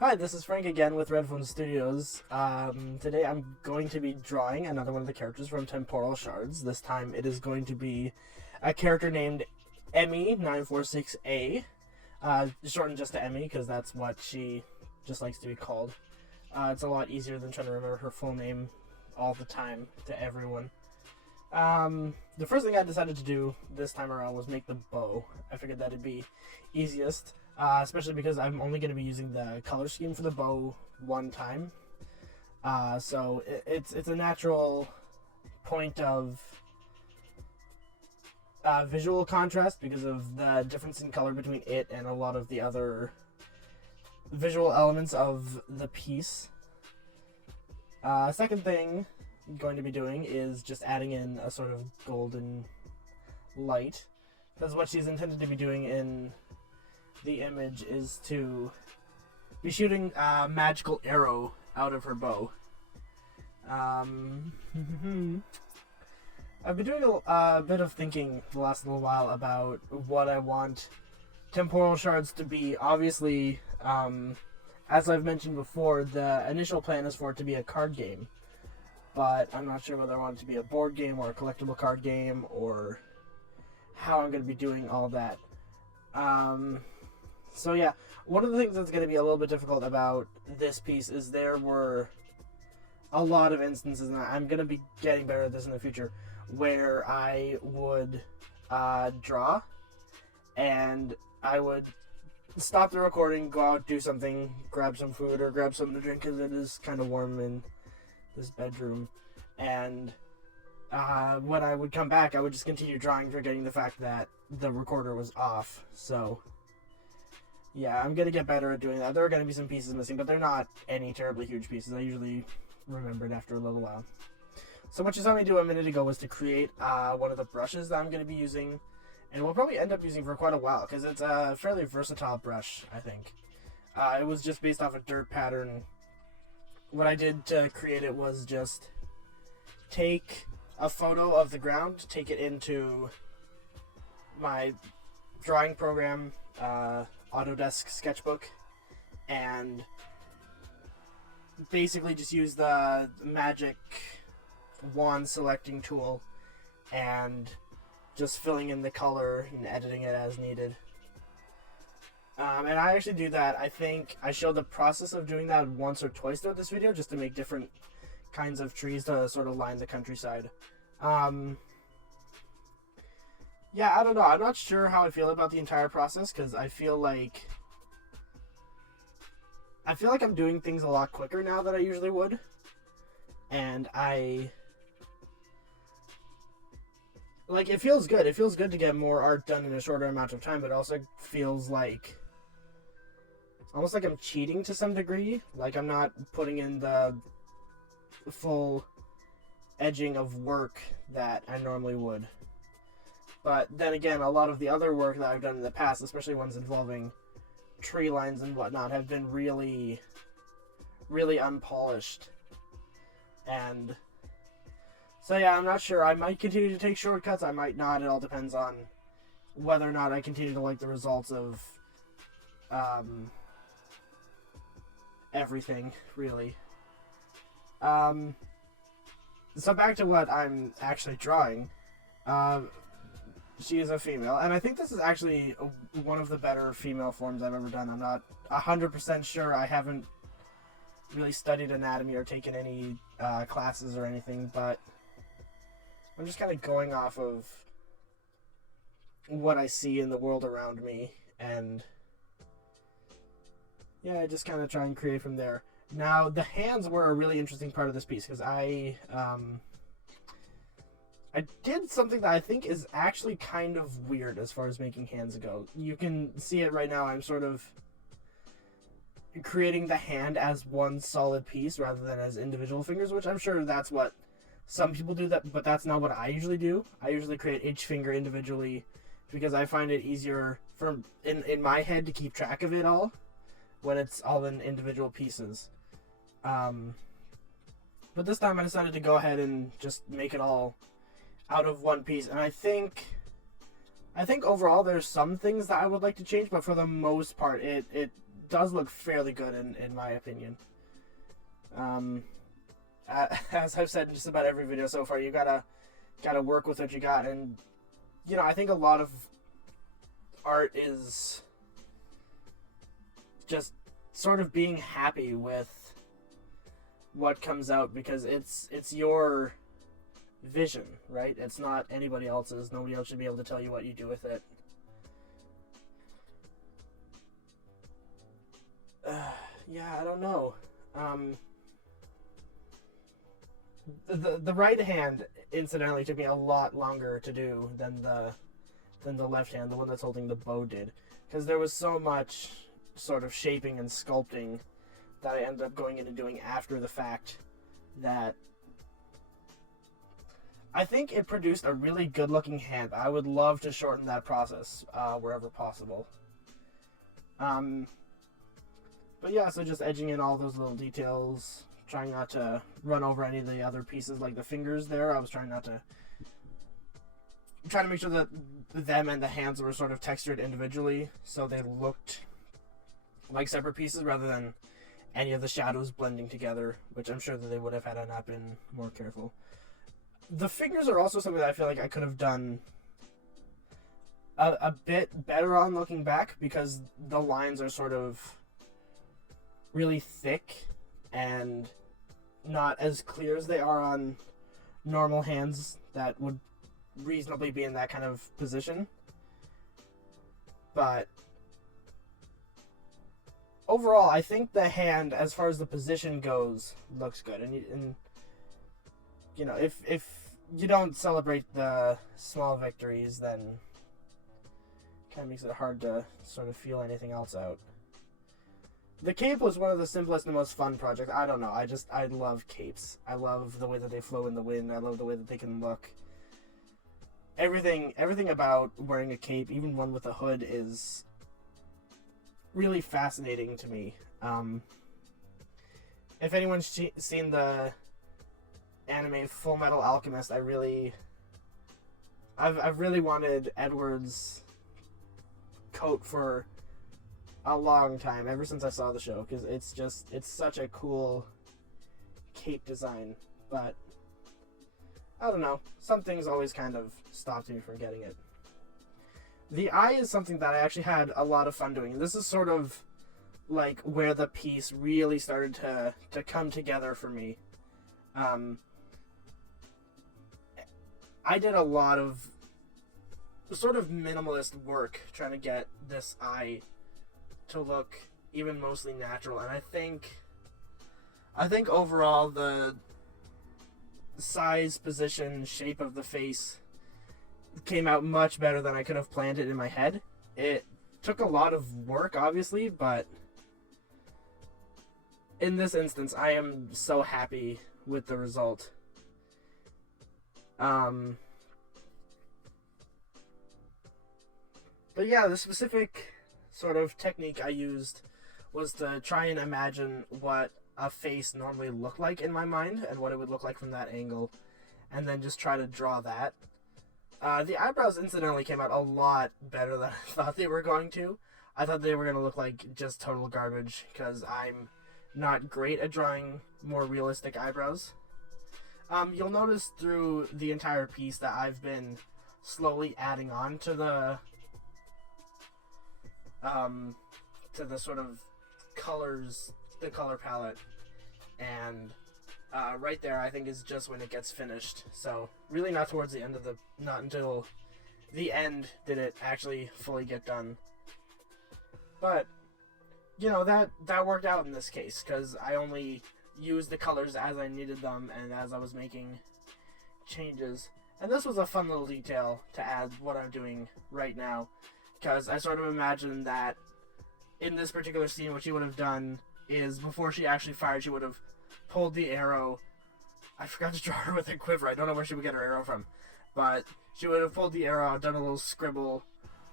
Hi, this is Frank again with Readphone Studios. Today I'm going to be drawing another one of the characters from Temporal Shards. This time it is going to be a character named Emmy946A. Shortened just to Emmy because that's what she just likes to be called. It's a lot easier than trying to remember her full name all the time to everyone. The first thing I decided to do this time around was make the bow. I figured that'd be easiest. Especially because I'm only going to be using the color scheme for the bow one time. So it's a natural point of visual contrast because of the difference in color between it and a lot of the other visual elements of the piece. Second thing I'm going to be doing is just adding in a sort of golden light. That's what she's intended to be doing in the image, is to be shooting a magical arrow out of her bow. I've been doing a bit of thinking the last little while about what I want Temporal Shards to be. Obviously, as I've mentioned before, the initial plan is for it to be a card game, but I'm not sure whether I want it to be a board game or a collectible card game or how I'm going to be doing all that. So yeah, one of the things that's going to be a little bit difficult about this piece is there were a lot of instances, and I'm going to be getting better at this in the future, where I would draw, and I would stop the recording, go out, do something, grab some food or grab something to drink because it is kind of warm in this bedroom, and when I would come back, I would just continue drawing, forgetting the fact that the recorder was off. So yeah, I'm going to get better at doing that. There are going to be some pieces missing, but they're not any terribly huge pieces. I usually remember it after a little while. So what you saw me do a minute ago was to create one of the brushes that I'm going to be using, and we'll probably end up using for quite a while, because it's a fairly versatile brush, I think. It was just based off a dirt pattern. What I did to create it was just take a photo of the ground, take it into my drawing program, Autodesk Sketchbook, and basically just use the magic wand selecting tool and just filling in the color and editing it as needed. And I actually do that. I think I showed the process of doing that once or twice throughout this video, just to make different kinds of trees to sort of line the countryside. Yeah, I don't know. I'm not sure how I feel about the entire process, because I feel like I'm doing things a lot quicker now than I usually would. And it feels good. It feels good to get more art done in a shorter amount of time, but it also feels like almost like I'm cheating to some degree. Like I'm not putting in the full edging of work that I normally would. But then again, a lot of the other work that I've done in the past, especially ones involving tree lines and whatnot, have been really, really unpolished. And so yeah, I'm not sure. I might continue to take shortcuts, I might not. It all depends on whether or not I continue to like the results of everything, really. So back to what I'm actually drawing. She is a female, and I think this is actually one of the better female forms I've ever done. I'm not 100% sure. I haven't really studied anatomy or taken any classes or anything, but I'm just kind of going off of what I see in the world around me, and yeah, I just kind of try and create from there. Now, the hands were a really interesting part of this piece, because I did something that I think is actually kind of weird as far as making hands go. You can see it right now. I'm sort of creating the hand as one solid piece rather than as individual fingers, which I'm sure that's what some people do, but that's not what I usually do. I usually create each finger individually because I find it easier in my head to keep track of it all when it's all in individual pieces. But this time I decided to go ahead and just make it all out of one piece, and I think overall there's some things that I would like to change, but for the most part it does look fairly good in my opinion. As I've said in just about every video so far, you gotta work with what you got, and I think a lot of art is just sort of being happy with what comes out, because it's your vision, right? It's not anybody else's. Nobody else should be able to tell you what you do with it. Yeah, I don't know. The right hand, incidentally, took me a lot longer to do than the left hand, the one that's holding the bow, did, because there was so much sort of shaping and sculpting that I ended up going in and doing after the fact that I think it produced a really good looking hand. I would love to shorten that process wherever possible. But yeah, so just edging in all those little details, trying not to run over any of the other pieces, like the fingers there. I was trying to make sure that them and the hands were sort of textured individually, so they looked like separate pieces rather than any of the shadows blending together, which I'm sure that they would have had I not been more careful. The fingers are also something that I feel like I could have done a bit better on looking back, because the lines are sort of really thick and not as clear as they are on normal hands that would reasonably be in that kind of position. But overall, I think the hand, as far as the position goes, looks good. And if you don't celebrate the small victories, then it kind of makes it hard to sort of feel anything else out. The cape was one of the simplest and most fun projects. I don't know. I love capes. I love the way that they flow in the wind. I love the way that they can look. Everything about wearing a cape, even one with a hood, is really fascinating to me. If anyone's seen the anime Full Metal Alchemist, I've really wanted Edward's coat for a long time, ever since I saw the show, because it's such a cool cape design. But I don't know, some things always kind of stopped me from getting it. The eye is something that I actually had a lot of fun doing. This is sort of like where the piece really started to come together for me. I did a lot of sort of minimalist work trying to get this eye to look even mostly natural, and I think overall the size, position, shape of the face came out much better than I could have planned it in my head. It took a lot of work, obviously, but in this instance, I am so happy with the result. But yeah, the specific sort of technique I used was to try and imagine what a face normally looked like in my mind and what it would look like from that angle, and then just try to draw that. The eyebrows, incidentally, came out a lot better than I thought they were going to. I thought they were going to look like just total garbage, because I'm not great at drawing more realistic eyebrows. You'll notice through the entire piece that I've been slowly adding on to the sort of colors, the color palette, and right there I think is just when it gets finished. So really not towards the end of not until the end did it actually fully get done. But that worked out in this case, because I only used the colors as I needed them and as I was making changes. And this was a fun little detail to add what I'm doing right now, because I sort of imagined that in this particular scene what she would have done is, before she actually fired, she would have pulled the arrow. I forgot to draw her with a quiver. I don't know where she would get her arrow from, but she would have pulled the arrow out, done a little scribble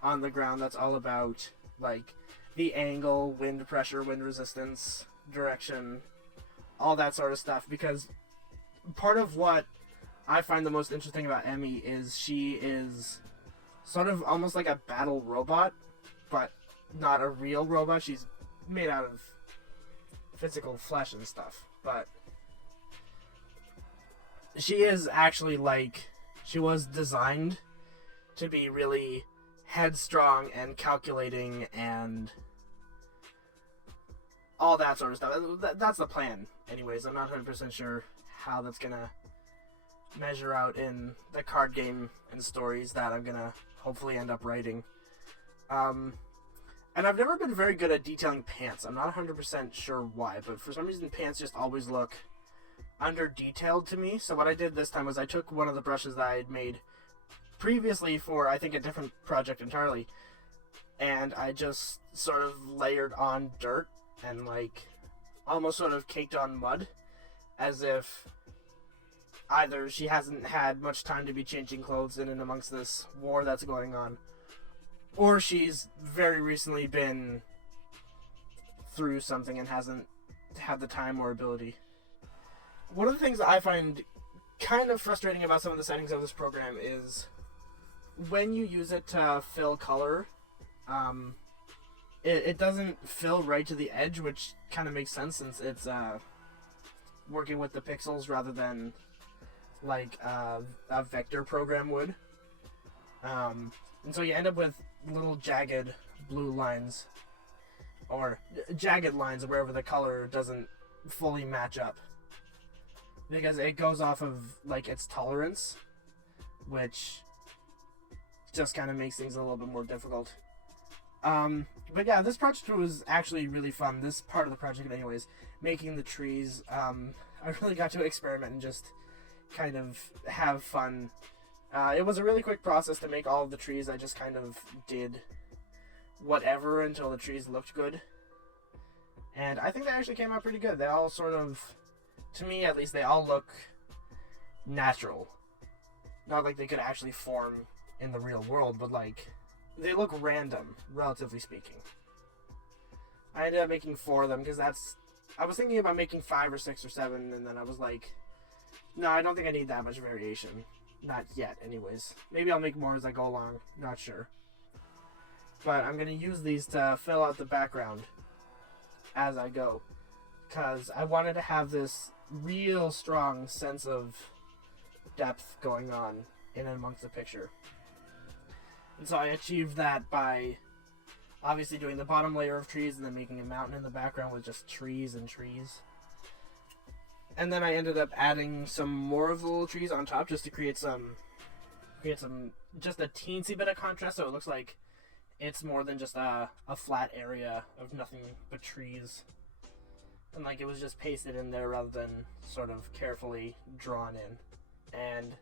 on the ground that's all about like the angle, wind pressure, wind resistance, direction, all that sort of stuff. Because part of what I find the most interesting about Emmy is she is sort of almost like a battle robot, but not a real robot. She's made out of physical flesh and stuff, but she is actually like, she was designed to be really headstrong and calculating and all that sort of stuff. That's the plan anyways. I'm not 100% sure how that's gonna measure out in the card game and stories that I'm gonna hopefully end up writing. And I've never been very good at detailing pants. I'm not 100% sure why, but for some reason pants just always look under-detailed to me. So what I did this time was I took one of the brushes that I had made previously for, I think, a different project entirely, and I just sort of layered on dirt and, like, almost sort of caked on mud, as if either she hasn't had much time to be changing clothes in and amongst this war that's going on, or she's very recently been through something and hasn't had the time or ability. One of the things that I find kind of frustrating about some of the settings of this program is when you use it to fill color, it doesn't fill right to the edge, which kind of makes sense since it's working with the pixels rather than like a vector program would. And so you end up with little jagged blue lines, or jagged lines wherever the color doesn't fully match up, because it goes off of like its tolerance, which just kind of makes things a little bit more difficult. But yeah, this project was actually really fun. This part of the project anyways, making the trees, I really got to experiment and just kind of have fun. It was a really quick process to make all of the trees. I just kind of did whatever until the trees looked good. And I think they actually came out pretty good. They all sort of, to me at least, they all look natural. Not like they could actually form in the real world, but like, they look random, relatively speaking. I ended up making 4 of them because I was thinking about making 5 or 6 or 7, and then I was like, no, I don't think I need that much variation. Not yet, anyways. Maybe I'll make more as I go along. Not sure. But I'm going to use these to fill out the background as I go, because I wanted to have this real strong sense of depth going on in and amongst the picture. And so I achieved that by obviously doing the bottom layer of trees and then making a mountain in the background with just trees and trees. And then I ended up adding some more of the little trees on top just to create some just a teensy bit of contrast, so it looks like it's more than just a flat area of nothing but trees. And like it was just pasted in there rather than sort of carefully drawn in. And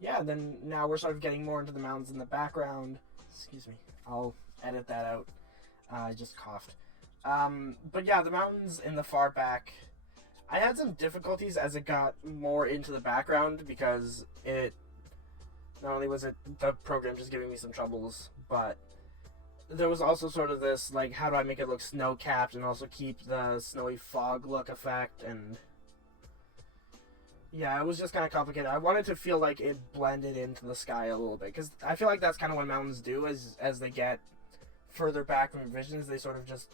yeah, then now we're sort of getting more into the mountains in the background. Excuse me, I'll edit that out. I just coughed. But yeah, the mountains in the far back, I had some difficulties as it got more into the background because not only was it the program just giving me some troubles, but there was also sort of this, like, how do I make it look snow-capped and also keep the snowy fog look effect, and yeah, it was just kind of complicated. I wanted to feel like it blended into the sky a little bit, because I feel like that's kind of what mountains do as they get further back from visions, they sort of just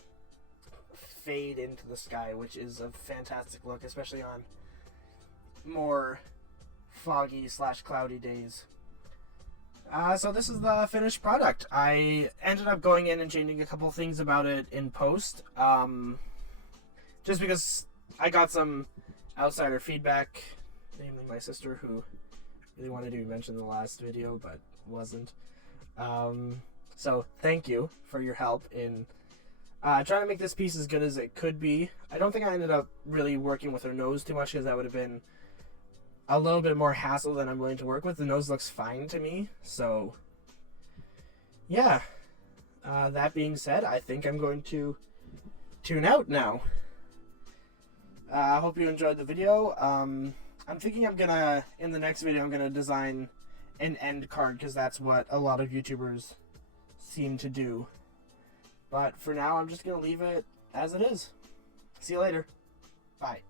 fade into the sky, which is a fantastic look, especially on more foggy / cloudy days. So this is the finished product. I ended up going in and changing a couple things about it in post, just because I got some outsider feedback, namely my sister, who really wanted to be mentioned in the last video but wasn't. So thank you for your help in trying to make this piece as good as it could be. I don't think I ended up really working with her nose too much, because that would have been a little bit more hassle than I'm willing to work with. The nose looks fine to me, so yeah. That being said, I think I'm going to tune out now. I hope you enjoyed the video. I'm thinking in the next video, I'm gonna design an end card, because that's what a lot of YouTubers seem to do. But for now, I'm just gonna leave it as it is. See you later. Bye.